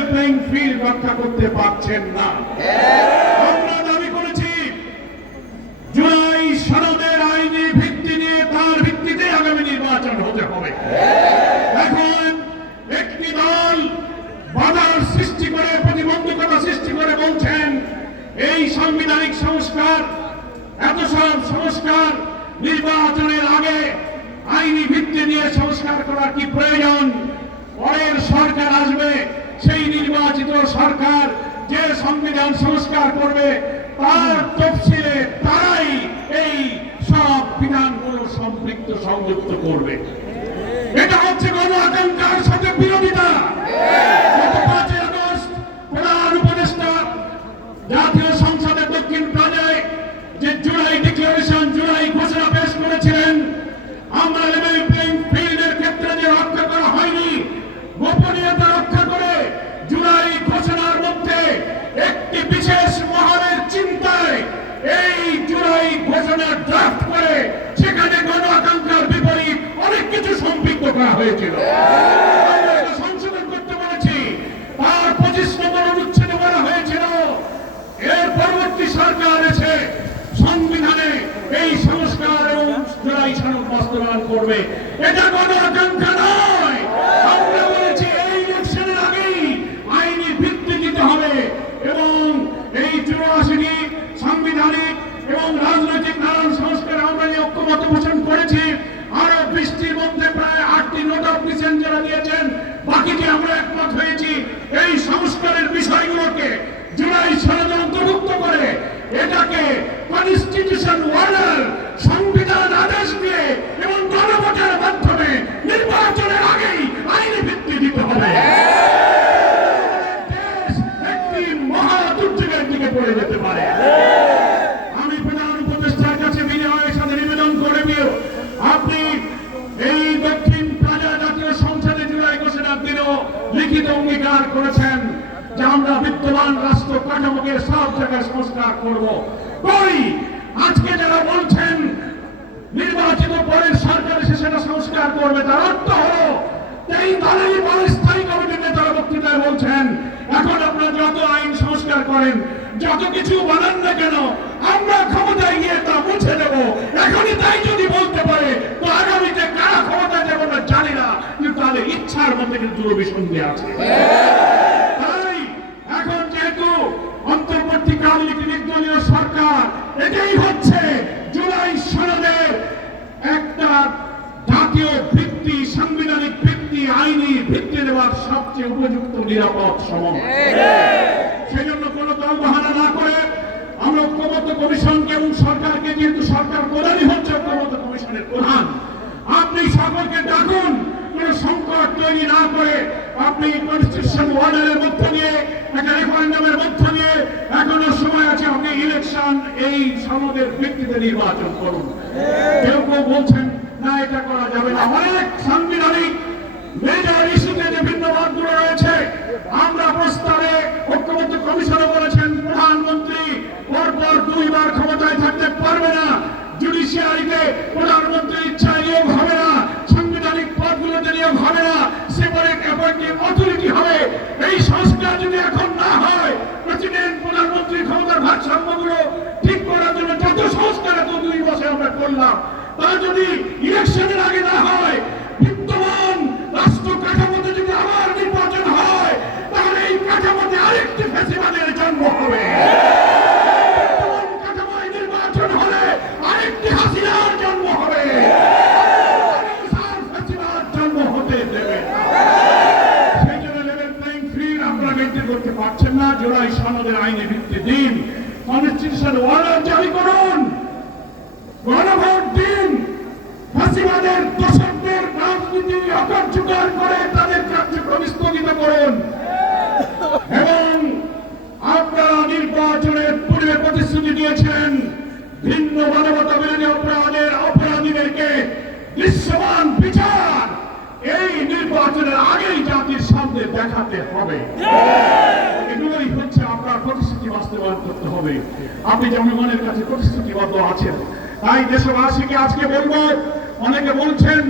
Level playing field রক্ষা করতে পারছেন না। আমরা দাবি করেছি, জুলাই সনদের আইনি ভিত্তি নিয়ে তার ভিত্তিতে আগামী নির্বাচন হতে হবে। এখন একটি দল বাধার সৃষ্টি করে, প্রতিবন্ধকতা সৃষ্টি করে বলছেন, এই সাংবিধানিক সংস্কার, এত সব সংস্কার নির্বাচনের আগে আইনি ভিত্তি নিয়ে সংস্কার করার কি প্রয়োজন পরের সরকার আসবে সেই নির্বাচিত সরকার যে সংবিধান সংস্কার করবে, তার তফসিলে তারাই এই সব বিধানগুলো সম্পৃক্ত সংযুক্ত করবে। এটা হচ্ছে গণ আকাঙ্ক্ষার সাথে বিরোধিতা গত পাঁচই আগস্ট প্রধান উপদেষ্টা জাতীয় সংসদের দক্ষিণ প্লাজায় যে জুলাই ডিক্লারেশন জুলাই ঘোষণা পেশ করেছিলেন আমরা লেভেল প্লেইং ফিল্ডের ক্ষেত্রে যে রক্ষা করা হয়নি গোপনীয়তা রক্ষা করে জুলাই ঘোষণার মধ্যে একটি বিশেষ মহানের চিন্তায় এই জুলাই ঘোষণা ড্রাফট করে সেখানে গণ আকাঙ্ক্ষার বিপরীত অনেক কিছু সম্পৃক্ত করা হয়েছিল। সংশোধন করতে বলেছি। আর পঁচিশ নম্বর অনুচ্ছেদে বলা হয়েছিল, এর পরবর্তী সরকার এসে সংবিধানে এই সংস্কার এবং জুলাই সনদ বাস্তবায়ন করবে। এটা কোনো আকাঙ্ক্ষা নয় আমরা বলেছি এই ইলেকশনের আগেই আইনি ভিত্তি দিতে হবে এবং এই চুরাশিটি সাংবিধানিক এবং রাজনৈতিক নানান সংস্কারে আমরা যে ঐক্যমত পোষণ করেছি আরও বৃষ্টির মধ্যে প্রায় আটটি নোট অফ ডিসেন্ট যারা দিয়েছেন বাকিটি আমরা একমত হয়েছি এই সংস্কারের বিষয়গুলোকে জুলাই সনদে অন্তর্ভুক্ত করে এটাকে কনস্টিটিউশন অর্ডার সংবিধান আদেশ দিয়ে এবং গণভোটের মাধ্যমে নির্বাচনের আগেই আইনি ভিত্তি দিতে হবে দেশ একটি মহা দুর্যোগের দিকে পড়ে যেতে পারে আমি প্রধান উপদেষ্টার কাছে বিনয়ের সাথে নিবেদন করে দিও আপনি এই দক্ষিণ প্লাজা জাতীয় সংসদে জুলাই ঘোষণার দিনও লিখিত অঙ্গীকার করেছেন যে আমরা রাষ্ট্র কাঠামোকে সব জায়গায় সংস্কার করব। কই আজকে যারা বলছেন নির্বাচিত পরের সরকার এসে সেটা সংস্কার করবে, তার অর্থ হলো, এই দলেরই বড় স্থায়ী কমিটির নেতারা বক্তৃতায় বলছেন, এখন আপনারা যত আইন সংস্কার করেন, যত কিছু বানান না কেন, আমরা ক্ষমতায় গিয়ে তা মুছে দেব। এখনই তাই যদি বলতে পারে, তো আগামীতে কারা ক্ষমতায় যাব না জানি না, কিন্তু তাদের ইচ্ছার মধ্যে কিন্তু দুরভিসন্ধি আছে তাই এখন যেহেতু একটি নির্দলীয় সরকার, এটাই হচ্ছে জুলাই সনদের একটা জাতীয় ভিত্তি, সাংবিধানিক ভিত্তি, আইনি ভিত্তি দেওয়ার সবচেয়ে উপযুক্ত নিরাপদ সময়। সেই জন্য কোনো দল বাহানা না করে আমরা ঐক্যবদ্ধ কমিশনকে এবং সরকারকে, যেহেতু সরকার প্রধানই হচ্ছে ঐক্যবদ্ধ কমিশনের প্রধান, আপনি সকলকে ডাকুন, কোন সংকট তৈরি না করে আপনি কনস্টিটিউশন অর্ডারের মধ্য দিয়ে একটা রেফারেন্ডামের মধ্য দিয়ে এখনও সময় আছে আপনি ইলেকশন এই সনদের ভিত্তিতে নির্বাচন করুন। কেউ কেউ বলছেন, না, এটা করা যাবে না। অনেক সাংবিধানিক মেজর ইস্যুতে যে ভিন্নবাদগুলো রয়েছে। আমরা প্রস্তাবে ঐক্যবদ্ধ কমিশনে বলেছেন, প্রধানমন্ত্রী পরপর দুইবার ক্ষমতায় থাকতে পারবে না। জুডিশিয়ারিতে প্রধানমন্ত্রীর ইচ্ছা নিয়োগ হবে না, সাংবিধানিক পদগুলোতে নিয়োগ হবে না। সেপারেট অ্যাপয়েন্টিং অথরিটি হবে। এই সংস্কার যদি এখন না হয় প্রেসিডেন্ট প্রধানমন্ত্রী ক্ষমতার ভারসাম্যগুলো করলাম তা যদি ইলেকশনের আগে না হয়, বিদ্যমান রাষ্ট্র কাঠামোতে যদি আবার নির্বাচন হয়, তাহলে এই কাঠামোতে আরেকটি ফেসিবাদের জন্ম হবে। করতে পারছেন না। জোড়াই সনদের আইনে ভিত্তি দিন। কনস্টিটিউশন অর্ডার জারি করুন। গণভোট দিন ফাঁসিবাদের দোষকদের রাজনীতি অকার্যকর করে তাদের কার্যক্রম স্থগিত করুন। এবং আপনারা নির্বাচনের পূর্বে প্রতিশ্রুতি দিয়েছেন, ভিন্ন মানবতা বিরোধী অপরাধের অপরাধীদেরকে দৃশ্যমান বিচার এই নির্বাচনের আগেই জাতির সামনে দেখাতে হবে। এগুলোই হচ্ছে আপনার প্রতিশ্রুতি বাস্তবায়ন করতে হবে। আপনি জনগণের কাছে প্রতিশ্রুতিবদ্ধ আছেন তাই দেশবাসীকে আজকে বলব অনেকে বলছেন